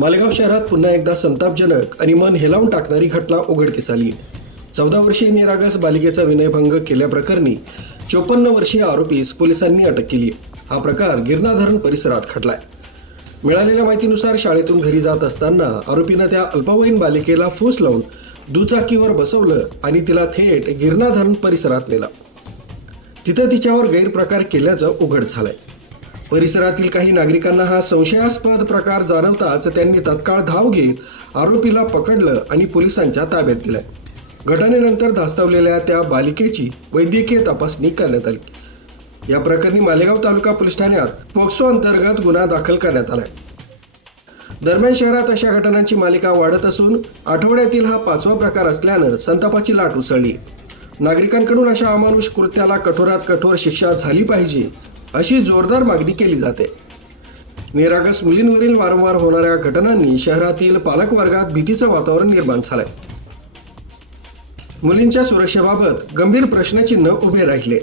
मालेगाव शहरात पुन्हा एकदा संतापजनक आणि मन हेलावून टाकणारी घटना उघडकीस आली आहे. 14 वर्षीय निरागस बालिकेचा विनयभंग केल्याप्रकरणी 54 वर्षीय आरोपीस पोलिसांनी अटक केली आहे. हा प्रकार गिरणा धरण परिसरात घडलाय. मिळालेल्या माहितीनुसार शाळेतून घरी जात असताना आरोपीनं त्या अल्पवयीन बालिकेला फूस लावून दुचाकीवर बसवलं आणि तिला थेट गिरणा धरण परिसरात नेलं. तिथं तिच्यावर गैरप्रकार केल्याचं उघड झालंय. परिसरातील काही नागरिकांना हा संशयास्पद प्रकार जाणवताच त्यांनी तत्काळ धाव घेत आरोपीला पकडलं आणि पोलिसांच्या ताब्यात दिलंय. घटनेनंतर धास्तावलेल्या त्या बालिकेची वैद्यकीय तपासणी करण्यात आली. या प्रकरणी मालेगाव तालुका पोलीस ठाण्यात पोक्सो अंतर्गत गुन्हा दाखल करण्यात आलाय. दरम्यान शहरात अशा घटनांची मालिका वाढत असून आठवड्यातील हा 5वा प्रकार असल्यानं संतापाची लाट उसळली. नागरिकांकडून अशा अमानुष कृत्याला कठोरात कठोर शिक्षा झाली पाहिजे अशी जोरदार मागणी केली जाते. निरागस मुलींवरील वारंवार होणाऱ्या घटनांनी शहरातील पालकवर्गात भीतीचं वातावरण निर्माण झालंय. मुलींच्या सुरक्षेबाबत गंभीर प्रश्नचिन्ह उभे राहिले.